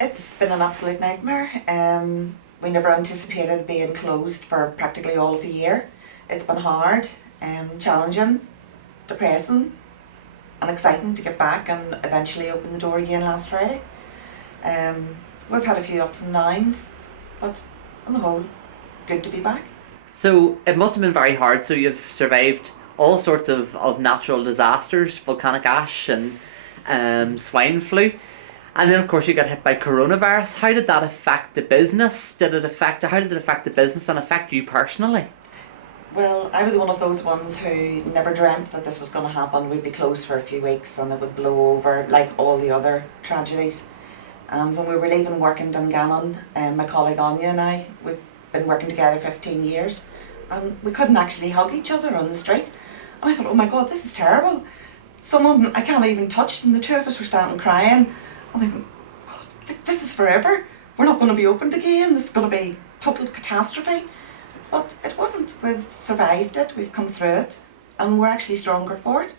It's been an absolute nightmare. We never anticipated being closed for practically all of a year. It's been hard, challenging, depressing, and exciting to get back and eventually open the door again last Friday. We've had a few ups and downs, but on the whole, good to be back. So it must have been very hard. So you've survived all sorts of natural disasters, volcanic ash and swine flu. And then of course you got hit by coronavirus. How did that affect the business? How did it affect the business and affect you personally? Well, I was one of those ones who never dreamt that this was going to happen. We'd be closed for a few weeks and it would blow over like all the other tragedies. And when we were leaving work in Dungannon, my colleague Anya and I, we've been working together 15 years, and we couldn't actually hug each other on the street. And I thought, oh my God, this is terrible. Someone I can't even touch, and the two of us were standing crying. I'm thinking, God, this is forever. We're not going to be opened again. This is going to be total catastrophe. But it wasn't. We've survived it, we've come through it, and we're actually stronger for it.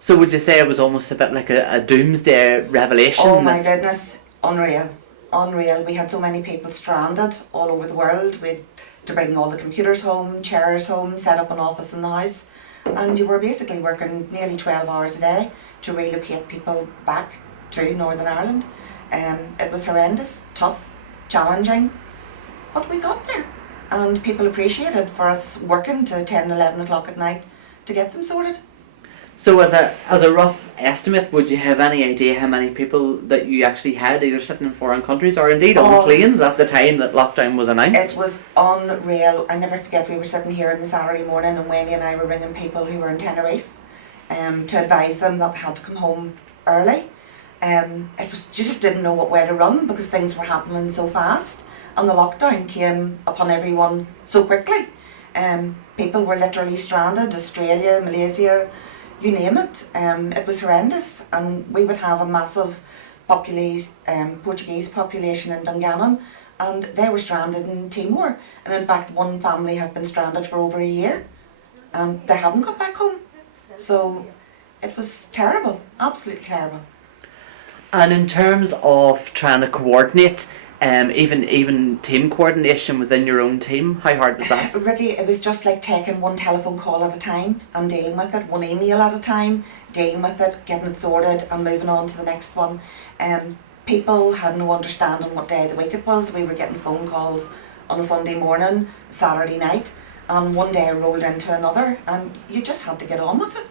So would you say it was almost a bit like a doomsday revelation? Oh my goodness, unreal. Unreal. We had so many people stranded all over the world. We had to bring all the computers home, chairs home, set up an office in the house. And you were basically working nearly 12 hours a day to relocate people back to Northern Ireland. It was horrendous, tough, challenging, but we got there. And people appreciated for us working to 10, 11 o'clock at night to get them sorted. So as a rough estimate, would you have any idea how many people that you actually had either sitting in foreign countries or indeed on planes at the time that lockdown was announced? It was unreal. I never forget, we were sitting here on the Saturday morning and Wendy and I were ringing people who were in Tenerife to advise them that they had to come home early. It was, you just didn't know what way to run because things were happening so fast and the lockdown came upon everyone so quickly. People were literally stranded, Australia, Malaysia, you name it. It was horrendous, and we would have a massive Portuguese population in Dungannon, and they were stranded in Timor. And in fact, one family have been stranded for over a year, and they haven't got back home. So it was terrible, absolutely terrible. And in terms of trying to coordinate, even team coordination within your own team, how hard was that? Ricky, it was just like taking one telephone call at a time and dealing with it, one email at a time, dealing with it, getting it sorted and moving on to the next one. People had no understanding what day of the week it was. We were getting phone calls on a Sunday morning, Saturday night, and one day rolled into another, and you just had to get on with it.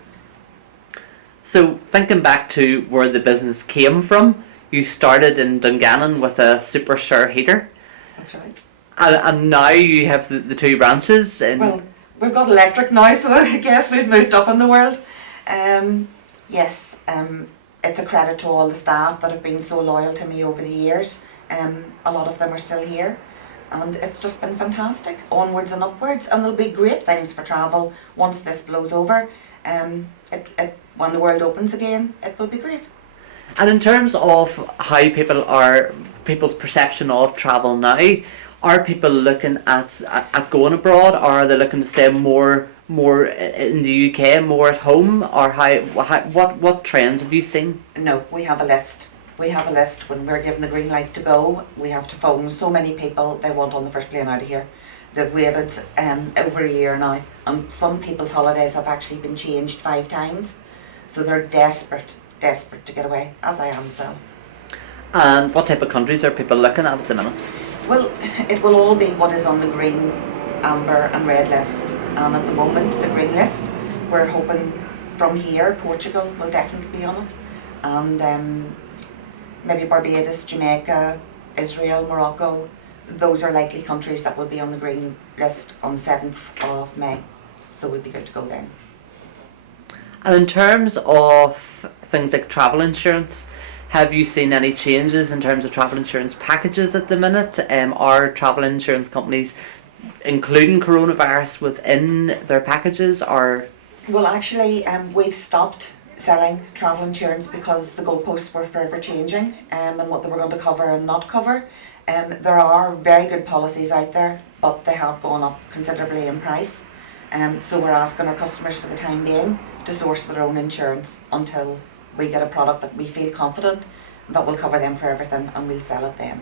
So thinking back to where the business came from, you started in Dungannon with a super sure heater. That's right. And now you have the two branches. Well, we've got electric now, so I guess we've moved up in the world. Yes, it's a credit to all the staff that have been so loyal to me over the years. A lot of them are still here, and it's just been fantastic, onwards and upwards. And there'll be great things for travel once this blows over. When the world opens again, it will be great. And in terms of how people's perception of travel now, are people looking at going abroad, or are they looking to stay more in the UK, more at home, or what trends have you seen? No, we have a list. We have a list. When we're given the green light to go, we have to phone so many people they want on the first plane out of here. They've waited over a year now, and some people's holidays have actually been changed 5 times, so they're desperate to get away, as I am myself. And what type of countries are people looking at the minute? Well, it will all be what is on the green, amber and red list, and at the moment the green list, we're hoping from here Portugal will definitely be on it, and maybe Barbados, Jamaica, Israel, Morocco. Those are likely countries that will be on the green list on the 7th of May, so we'd be good to go then. And in terms of things like travel insurance, have you seen any changes in terms of travel insurance packages at the minute? Are travel insurance companies including coronavirus within their packages, or? Well, actually, we've stopped selling travel insurance because the goalposts were forever changing, and what they were going to cover and not cover. There are very good policies out there, but they have gone up considerably in price. So we're asking our customers for the time being to source their own insurance until we get a product that we feel confident that will cover them for everything, and we'll sell it then.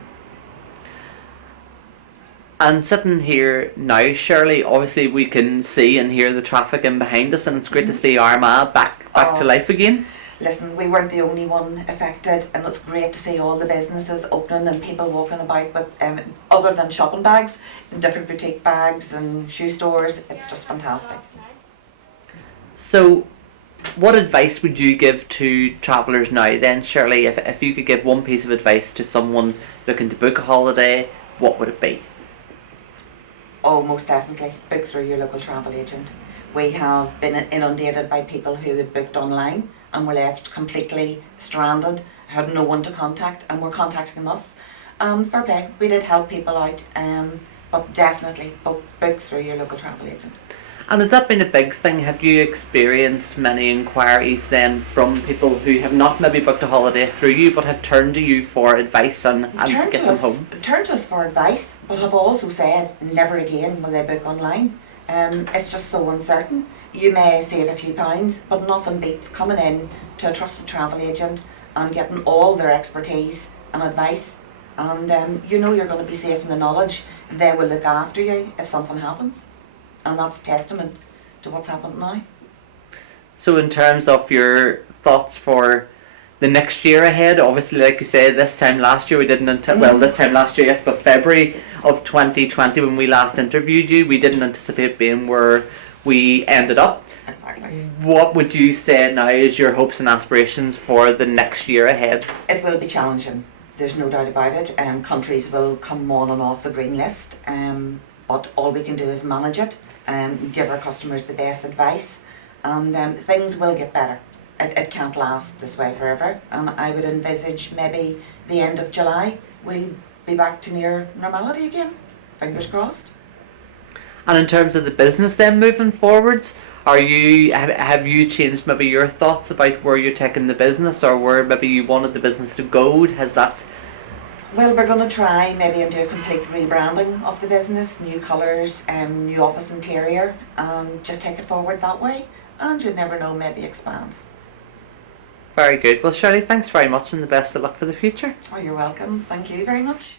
And sitting here now, Shirley, obviously we can see and hear the traffic in behind us, and it's great to see Armagh back to life again. Listen, we weren't the only one affected, and it's great to see all the businesses opening and people walking about with, other than shopping bags, different boutique bags and shoe stores. It's just fantastic. So, what advice would you give to travellers now then, Shirley? If you could give one piece of advice to someone looking to book a holiday, what would it be? Oh, most definitely. Book through your local travel agent. We have been inundated by people who had booked online and were left completely stranded, had no one to contact, and were contacting us. Fair play, we did help people out, but definitely book through your local travel agent. And has that been a big thing? Have you experienced many inquiries then from people who have not maybe booked a holiday through you but have turned to you for advice and to get them home? Turn to us for advice, but have also said never again will they book online. It's just so uncertain. You may save a few pounds, but nothing beats coming in to a trusted travel agent and getting all their expertise and advice. And you know you're going to be safe in the knowledge they will look after you if something happens. And that's testament to what's happened now. So in terms of your thoughts for the next year ahead, obviously like you said, this time last year we didn't this time last year, yes, but February of 2020 when we last interviewed you, we didn't anticipate being where we ended up. Exactly. What would you say now is your hopes and aspirations for the next year ahead? It will be challenging, there's no doubt about it. Countries will come on and off the green list, but all we can do is manage it, give our customers the best advice, and things will get better. It can't last this way forever, and I would envisage maybe the end of July we'll be back to near normality again. Fingers crossed. And in terms of the business then moving forwards, have you changed maybe your thoughts about where you're taking the business or where maybe you wanted the business to go? Has that... Well, we're going to try maybe and do a complete rebranding of the business, new colours, new office interior, and just take it forward that way, and you'd never know, maybe expand. Very good. Well, Shirley, thanks very much and the best of luck for the future. Oh, you're welcome. Thank you very much.